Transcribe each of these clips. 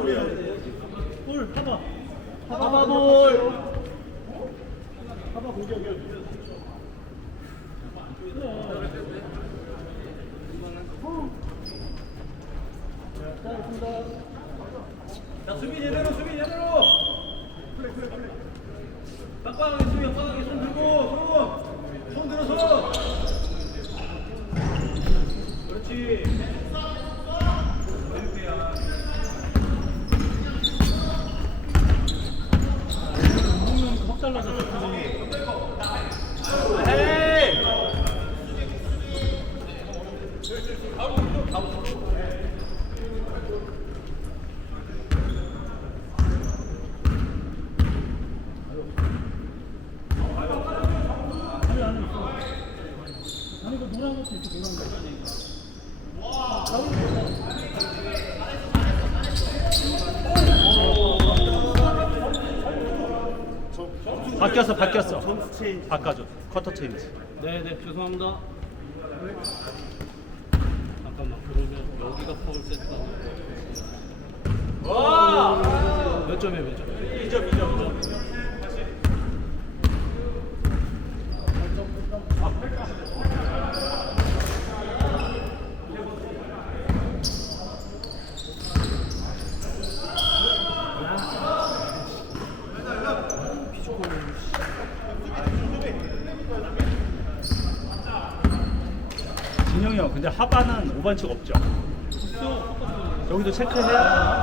볼 하바. 하바 볼. 하바 공격이야. 자 수비 제대로 수비 제대로 빡빡하게 수비 빡빡하게 손 들고 손! 손 들어서 그렇지 운동量확 달라졌어. 에이 다리 안에 있어. 아니 그 노란 것도 있어 노란 거. 가운데 있어. 바뀌었어 바뀌었어. 바꿔줘. 커터 체인지. 네네 죄송합니다. 잠깐만 그러면 여기가 파울 세트 와몇 점이야 몇 점? 2점 2점 형 근데 하바는 5반칙 없죠? 여기도 체크해야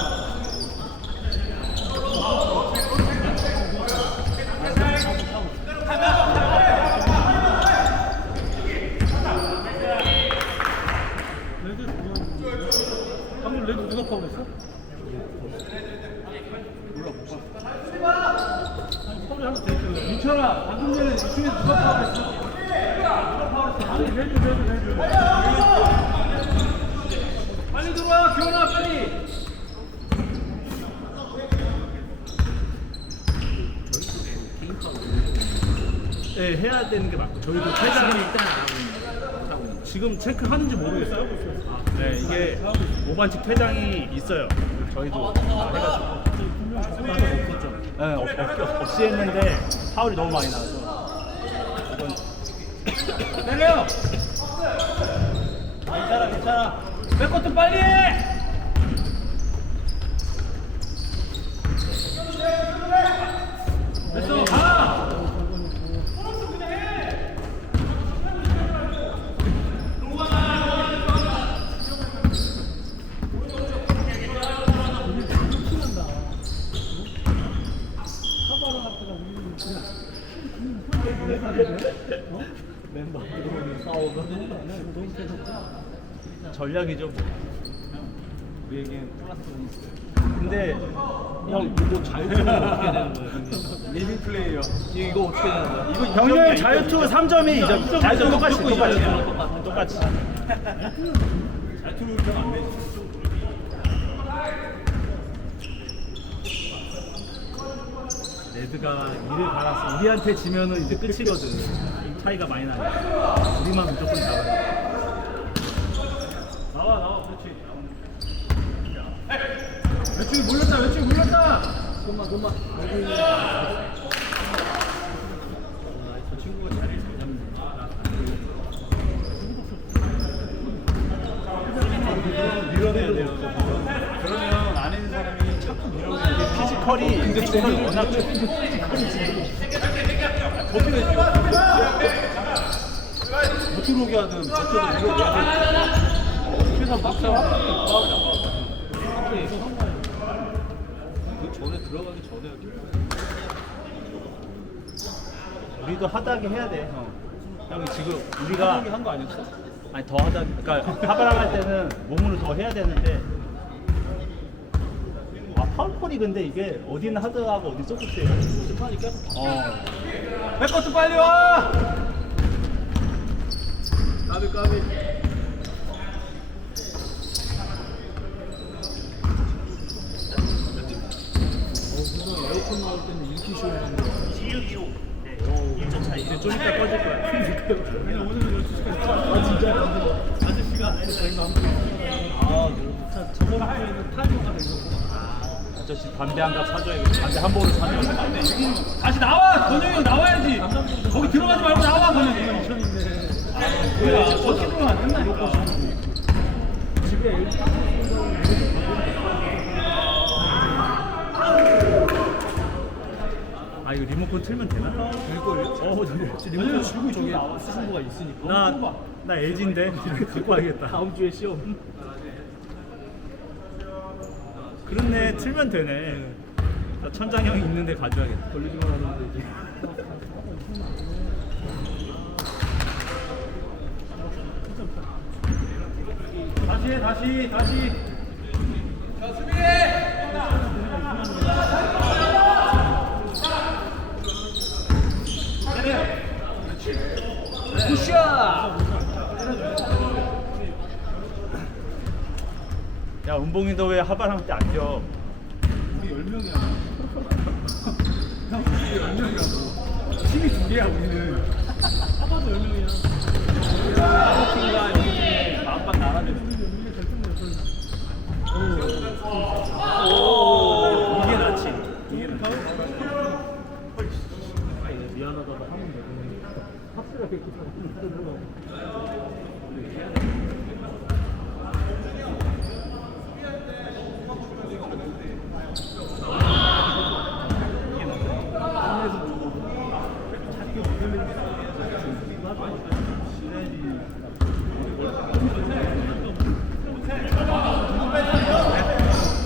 레드 방금 전에 이쪽에 누가 파울했어? 아니 레드. 빨리 들어와 기원아 빨리 네, 해야 되는 게 맞고 저희도 퇴장 지금 체크하는지 모르겠어요. 네 이게 5반칙 퇴장이 있어요. 저희도 다 해가지고. 네, 없, 없, 없이 했는데 파울이 너무 많이 나와서 이건 내려 괜찮아 괜찮아 백커트 빨리 해 됐어 가 카바라 같은 우리 그냥 멤버 싸우고 전략이죠 뭐. 우리에겐 플러스는 있어요. 근데 형 이거 자유투는 어떻게 되는 거야? 리빙 플레이어 이거 어떻게 되는 거야? 이거 경렬 자유투 3점이 2점. 자유투 똑같이 똑같이 똑같이. 똑같이. 자투를 그냥 안 내. 레드가 이를 갈았어. 우리한테 지면은 이제 끝이거든. 차이가 많이 나니까. 우리만 무조건 돼. 나와 나와 그렇지 그러면 안에 있는 사람이 자꾸 밀어내야 돼 피지컬이 피지컬이 워낙 좋 못 들어오게 하든 어쩌든 밀어내야 돼 그래서 막상 앞에 한 거야. 그 전에 들어가기 전에 우리도 하다하게 해야 돼. 형. 형이 지금 우리가 한 거 아니었어? 아니 더 하다 그러니까 하바랑 할 때는 몸으로 더 해야 되는데 아 파울콜이 근데 이게 어디는 하드하고 어디 소프트해요. 심판이 계속 어. 백커트 빨리 와 까비 까비 어, 그래서 에어컨 나올 때는 이렇게 시원했는데. 1625. 네. 1점 차이. 이제 좀 이따 꺼질 거야. 그냥 오늘 12시까지. 아, 진짜. 타이머가. 아저씨 담배 한 갑 사줘야겠다. 담배 한 보를 사줘야겠다. 다시 나와! 건영이 형 나와야지! 거기 들어가지 말고 나와, 건영이 형. 뭐야, 저렇게 들어가면 안 된다니까. 아, 이거 리모컨 틀면 되나? 될걸요? 어, 저 리모컨 주고 저기 쓰신 거가 있으니까. 나, 나 LG인데. 갖고 와야겠다. 다음 주에 시험. 그렇네 틀면 되네. 나 천장형이 있는데 가져야겠다. 걸리기만 하는데. 다시 해 다시 다시 야 은봉이 너 왜 하바람한테 안 껴? 우리 10명이야. 형, 우리 10명이라고. 팀이 두 개야, 우리는. 하바도 10명이야. 다른 팀과 우리 마음만 알아내는 거야. 오, 이게 기다렸는데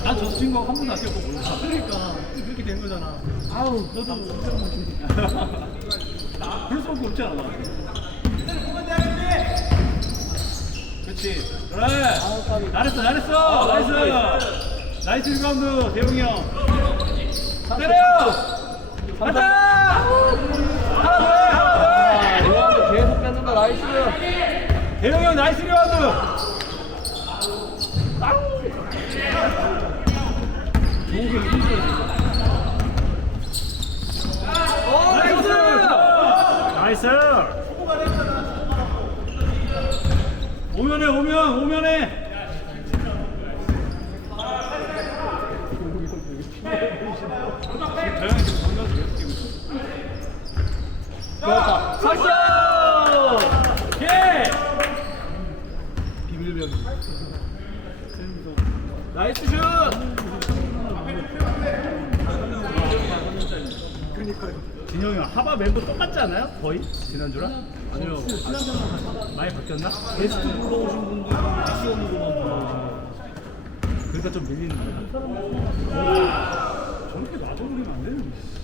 난저 친구가 한 번도 안 뛰었고 몰라. 그러니까 그렇게 된 거잖아. 아우 너도 엄청 못해. 그럴 수밖에 없잖아. 나. 그렇지. 그래. 잘했어, 잘했어. 나이스. 나이스 리바운드 대웅이 형. 때려. 가자. 하나 더 뺏는다 나이스 대웅이 형 나이스 리바운드. 어 나이스 나이스 오면해, 오면, 오면해. 사 비밀병 나이스 슛! 진영이 형 하바 멤버 똑같지 않아요? 거의? 지난주랑? 아니요 많이 바뀌었나? 게스트 불러오신 분들 시험으로만 불러오신 그러니까 좀 밀리는 거야 저렇게 놔둬버리면 안 되는데.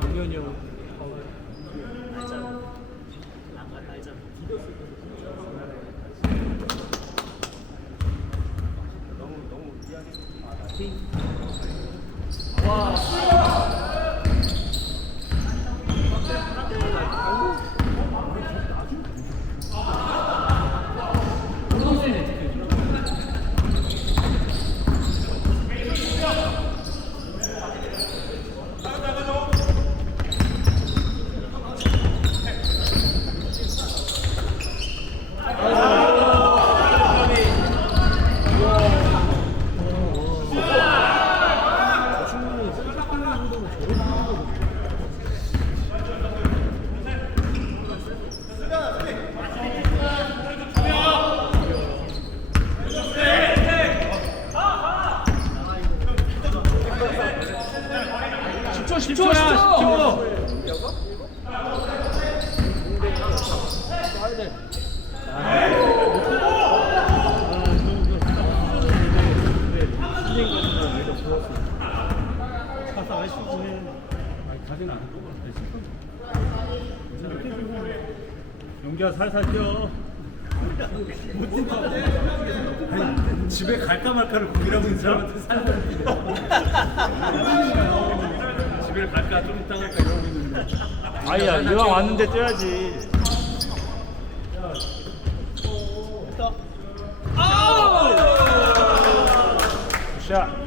공연이 형 초 10초야, 10초! 가사 시즌에 가진 않아. 용기야 살살 뛰어 아니, 집에 갈까 말까를 고민하고 있는 사람한테 살려야 집에 갈까 좀 이따 갈까 이러고 있는데. 아니야 이왕 왔는데 뛰어야지. 샷 10초 10초